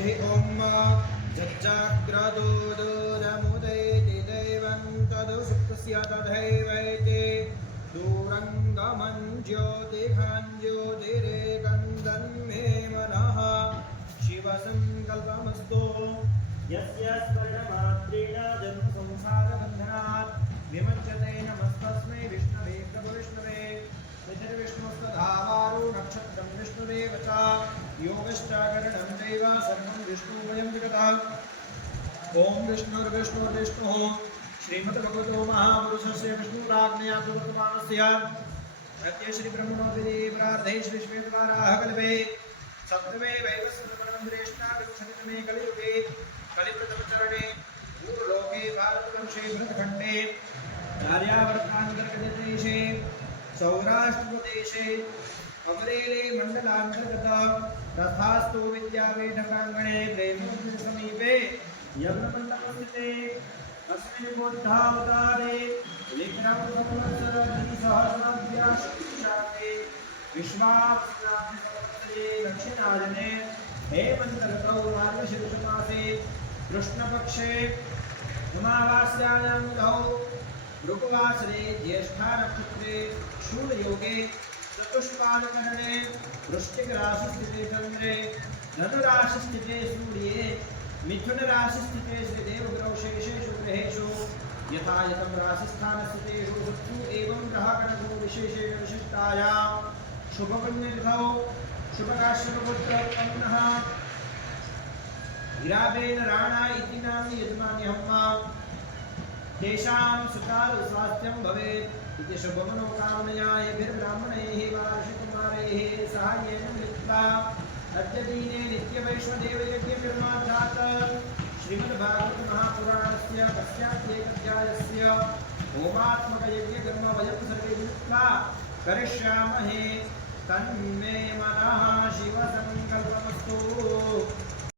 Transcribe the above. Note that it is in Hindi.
ॐ जज्जाग्रदोदमुदैति दैवं तदुसुप्तस्य तथैवैति दूरङ्गमं ज्योतिषं ज्योतिरेकन्दन्मे मनः शिवसङ्कल्पमस्तु यस्य स्मरणमात्रेण जन्मसंसारबन्धनात् विमुच्यते नमस्तस्मै विष्णवे प्रभुविष्णवे विष्णुस्तधावारो नक्षत्रं विष्णुरेव च योगश्चाकरणं चैव सर्वं विष्णुमयं जगतः ॐ विष्णुर्विष्णुर्विष्णुः श्रीमद्भगवतो महापुरुषस्य विष्णुराज्ञया प्रवर्तमानस्य अद्य श्रीब्रह्मणोपरि प्रार्थे श्रीश्वेतवाराः कल्पे सप्तमे वैवस्वतमं श्रेष्ठा विंशतितमे कलियुगे कलिप्रथमचरणे पूर्वलोके भारतवर्षे भरतखण्डे आर्यावर्तान्तर्गतदेशे सौराष्ट्रप्रदेशे अमरेली मंडलांतर्गत तथास्तु विद्यापीठप्राङ्गणे प्रेमोद्भिसमीपे यज्ञमण्डपस्थिते अस्मिन् बुद्धावतारे विक्रमसंवत्सरद्विसहस्राब्द्याशे विश्वावसुनामसंवत्सरे दक्षिणायने हेमन्तऋतौ मार्गशीर्षमासे कृष्णपक्षे अमावास्यायां ऋतुवासरे ज्येष्ठा नक्षत्रे शूलयोगे चतुष्पादकरणे वृश्चिक राशि स्थिते चंद्रे धनु राशि स्थिते सूर्ये मिथुन राशि स्थिते श्रीदेवग्रह शेषेषु ग्रहेषु यथा यथं राशिस्थान स्थितेषु वृत्तु एवं ग्रहगणो विशेषेण विशिष्टायां शुभपुण्यतिथौ शुभकाश्यपपुत्रः हिराबेन राणा इति नाम्नि यजमान्यहम्मा तेषां सुकाल स्वास्थ्यं भवेत् इति शुभमनोकामनया यभिर्ब्राह्मणैः वार्षिककुमारैः साहाय्येन मिलित्वा अद्यदिने नित्यवैष्णवदेवयज्ञनिर्मातात् श्रीमद्भागवतमहापुराणस्य कस्याप्येकाध्यायस्य होमात्मकयज्ञकर्म वयं सर्वे मिलित्वा करिष्यामहे तन्मे मनः शिवसङ्कल्पमस्तु।